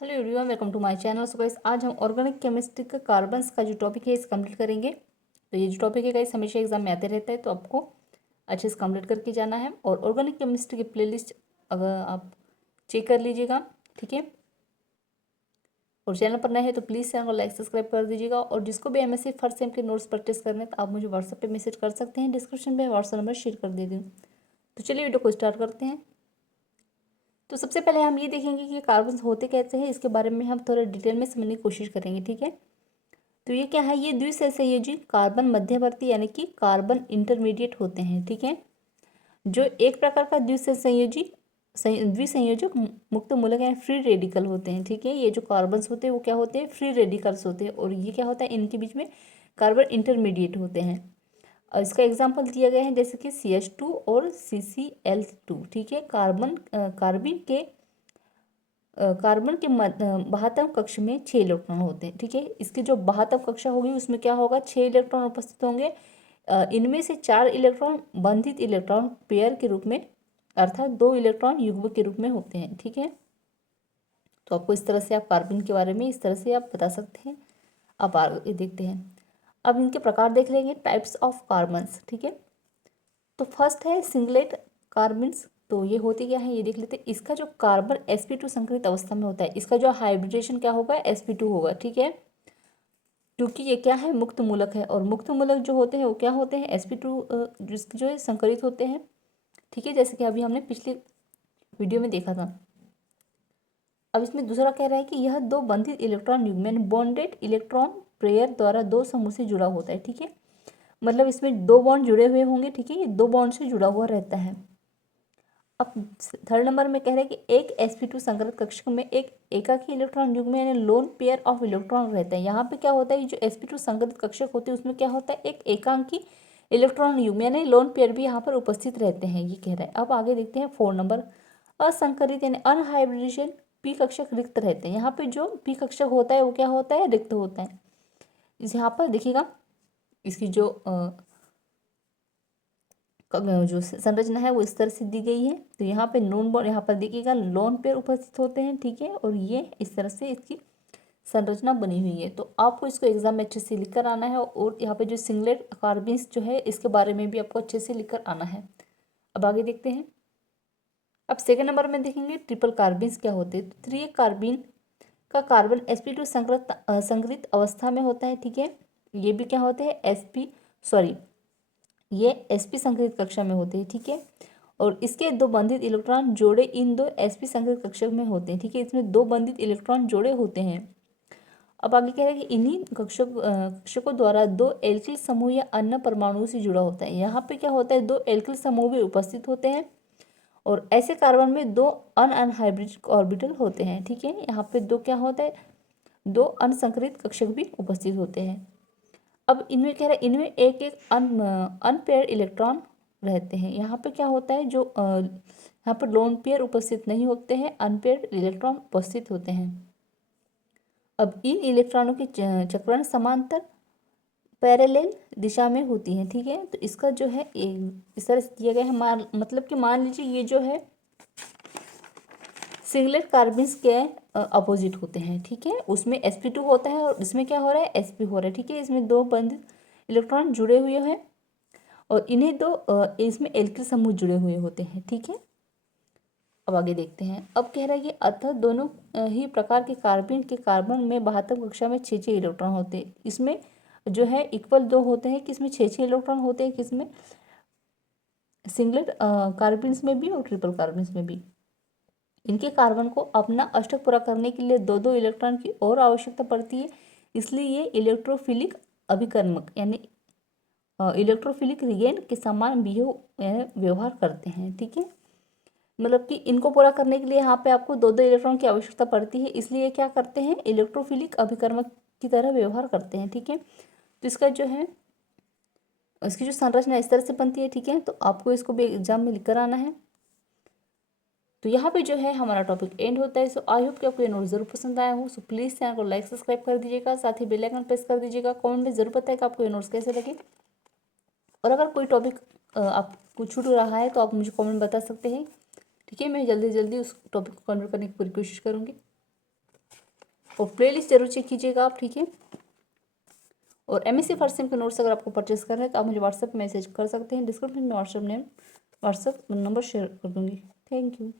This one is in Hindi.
Hello everyone, welcome to my channel. So guys, आज हम ऑर्गेनिक केमिस्ट्री का कार्बन्स का जो टॉपिक है इसे कंप्लीट करेंगे। तो ये जो टॉपिक है गाइस हमेशा एग्जाम में आते रहता है, तो आपको अच्छे से कंप्लीट करके जाना है। और ऑर्गेनिक केमिस्ट्री की प्लेलिस्ट अगर आप चेक कर लीजिएगा, ठीक है। और चैनल पर नए हैं तो प्लीज़ चैनल को लाइक सब्सक्राइब कर दीजिएगा। और जिसको भी एमएससी फर्स्ट सेम के नोट्स परचेस करने हैं तो आप मुझे व्हाट्सएप पे मैसेज कर सकते हैं। डिस्क्रिप्शन में व्हाट्सएप नंबर शेयर कर दे दूँ। तो चलिए वीडियो को स्टार्ट करते हैं। तो सबसे पहले हम ये देखेंगे कि कार्बन होते कैसे हैं, इसके बारे में हम थोड़ा डिटेल में समझने की कोशिश करेंगे, ठीक है। तो ये क्या है, ये द्विसहसंयोजी कार्बन मध्यवर्ती यानी कि कार्बन इंटरमीडिएट होते हैं, ठीक है। जो एक प्रकार का द्विसहसंयोजी द्विसंयोजक मुक्त मूलक यानी फ्री रेडिकल होते हैं, ठीक है। ये जो कार्बन्स होते हैं वो क्या होते हैं, फ्री रेडिकल्स होते हैं। और ये क्या होता है, इनके बीच में कार्बन इंटरमीडिएट होते हैं। और इसका एग्जाम्पल दिया गया है जैसे कि CH2 और CCl2, ठीक है। कार्बन के बाहतम कक्ष में 6 इलेक्ट्रॉन होते हैं, ठीक है। इसकी जो बाहतम कक्षा होगी उसमें क्या होगा, 6 इलेक्ट्रॉन उपस्थित होंगे। इनमें से 4 इलेक्ट्रॉन बंधित इलेक्ट्रॉन पेयर के रूप में अर्थात 2 इलेक्ट्रॉन युग्म के रूप में होते हैं, ठीक है। तो आपको इस तरह से आप कार्बन के बारे में इस तरह से आप बता सकते हैं। अब आगे देखते हैं। अब इनके प्रकार देख लेंगे, टाइप्स ऑफ कार्बन्स, ठीक है। तो फर्स्ट है सिंगलेट कार्बन्स। तो ये होती क्या है ये देख लेते हैं। इसका जो कार्बन sp2 संकरित अवस्था में होता है, इसका जो हाइब्रिडेशन क्या होगा, sp2 होगा, ठीक है। क्योंकि ये क्या है, मुक्त मूलक है। और मुक्त मूलक जो होते हैं वो क्या होते हैं, sp2 जो है संकरित होते हैं, ठीक है। जैसे कि अभी हमने पिछले वीडियो में देखा था। अब इसमें दूसरा कह रहा है कि यह 2 बंधित इलेक्ट्रॉन युग्म यानी बॉन्डेड इलेक्ट्रॉन पेयर द्वारा 2 समूह से जुड़ा होता है, ठीक है। मतलब इसमें 2 बॉन्ड जुड़े हुए होंगे, ठीक है। ये 2 बॉन्ड से जुड़ा हुआ रहता है। अब थर्ड नंबर में कह रहे हैं कि एक sp2 संकरित कक्षक में एक एकाकी इलेक्ट्रॉन युग्म यानी लोन पेयर ऑफ इलेक्ट्रॉन रहता है। यहाँ पे क्या होता है, जो sp2 संकरित कक्षक होते हैं उसमें क्या होता है, एक एकांकी इलेक्ट्रॉन युग्म यानी लोन पेयर भी यहाँ पर उपस्थित रहते हैं, ये कह रहा है। अब आगे देखते हैं 4 नंबर, असंकरित यानी अनहाइब्रिडेशन पी कक्षक रिक्त रहते हैं। यहाँ पे जो पी कक्षक होता है वो क्या होता है, रिक्त होता है। इस यहाँ पर देखिएगा, इसकी जो जो संरचना है वो इस तरह से दी गई है। तो यहाँ पे नॉन बॉन्ड, यहाँ पर देखिएगा लोन पेयर उपस्थित होते हैं, ठीक है। और ये इस तरह से इसकी संरचना बनी हुई है। तो आपको इसको एग्जाम में अच्छे से लिख कर आना है। और यहाँ पे जो सिंगलेट कार्बन्स जो है इसके बारे में भी आपको अच्छे से लिख कर आना है। अब आगे देखते हैं। अब सेकेंड नंबर में देखेंगे ट्रिपल कार्बन्स क्या होते हैं। तो त्रिय कार्बिन का कार्बन sp2 संकरित अवस्था में होता है, ठीक है। ये भी क्या होते हैं, ये sp संकरित कक्षा में होते हैं, ठीक है। और इसके 2 बंधित इलेक्ट्रॉन जोड़े इन 2 sp संकरित कक्षक में होते हैं, ठीक है। इसमें 2 बंधित इलेक्ट्रॉन जोड़े होते हैं। अब आगे कह रहे हैं कि इन्हीं कक्षकों द्वारा 2 एल्किल समूह या अन्य परमाणु से जुड़ा होता है। यहाँ पे क्या होता है, 2 एल्किल समूह भी उपस्थित होते हैं। और ऐसे कार्बन में 2 अनहाइब्रिड ऑर्बिटल होते हैं, ठीक है। यहाँ पे 2 क्या होता है, 2 अनसंकरित कक्षक भी उपस्थित होते हैं। अब इनमें कह रहे हैं इनमें एक एक अनपेयर इलेक्ट्रॉन रहते हैं। यहाँ पे क्या होता है, जो यहाँ पर लोन पेयर उपस्थित नहीं होते हैं, अनपेयर इलेक्ट्रॉन उपस्थित होते हैं। अब इन इलेक्ट्रॉनों की चक्रण समांतर पैरेलल दिशा में होती हैं, ठीक है। तो इसका जो है इस तरह से दिया गया है। मतलब कि मान लीजिए ये जो है सिंगलेट कार्बन्स के अपोजिट होते हैं, ठीक है। उसमें sp2 होता है और इसमें क्या हो रहा है, sp हो रहा है, ठीक है। इसमें 2 बंधित इलेक्ट्रॉन जुड़े हुए हैं और इन्हें 2 इसमें एल्किल समूह जुड़े हुए होते हैं, ठीक है। अब आगे देखते हैं। अब कह रहा है कि अतः दोनों ही प्रकार के कार्बन में 72 कक्षा में 6 इलेक्ट्रॉन होते हैं। इसमें जो है इक्वल 2 होते हैं, किसमें 6 इलेक्ट्रॉन होते हैं, किसमें सिंगलेट कार्बन्स में भी और ट्रिपल कार्बन्स में भी। इनके कार्बन को अपना अष्टक पूरा करने के लिए 2 इलेक्ट्रॉन की और आवश्यकता पड़ती है। इसलिए ये इलेक्ट्रोफिलिक अभिकर्मक यानी इलेक्ट्रोफिलिक रिगेंड के समान व्यवहार करते हैं, ठीक है। मतलब कि इनको पूरा करने के लिए यहाँ पे आपको 2 इलेक्ट्रॉन की आवश्यकता पड़ती है, इसलिए क्या करते हैं, इलेक्ट्रोफिलिक अभिकर्मक की तरह व्यवहार करते हैं, ठीक है। तो इसका जो है इसकी जो संरचना इस तरह से बनती है, ठीक है। तो आपको इसको भी एग्जाम में लिख कर आना है। तो यहाँ पे जो है हमारा टॉपिक एंड होता है। सो आई होप कि आपको ये नोट जरूर पसंद आया हो। सो प्लीज़ चैनल को लाइक सब्सक्राइब कर दीजिएगा, साथ ही बेल आइकन प्रेस कर दीजिएगा। कमेंट में जरूर बताएगा आपको ये नोट्स कैसे लगे। और अगर कोई टॉपिक आपको छूट रहा है तो आप मुझे कमेंट में बता सकते हैं, ठीक है। मैं जल्दी जल्दी उस टॉपिक को कंप्लीट करने की पूरी कोशिश करूँगी। और प्लेलिस्ट जरूर चेक कीजिएगा आप, ठीक है। और एमएससी फर्स्ट सेम के नोट्स अगर आपको परचेस करना है तो आप मुझे व्हाट्सएप मैसेज कर सकते हैं। डिस्क्रिप्शन में व्हाट्सएप नंबर शेयर कर दूँगी। Thank you.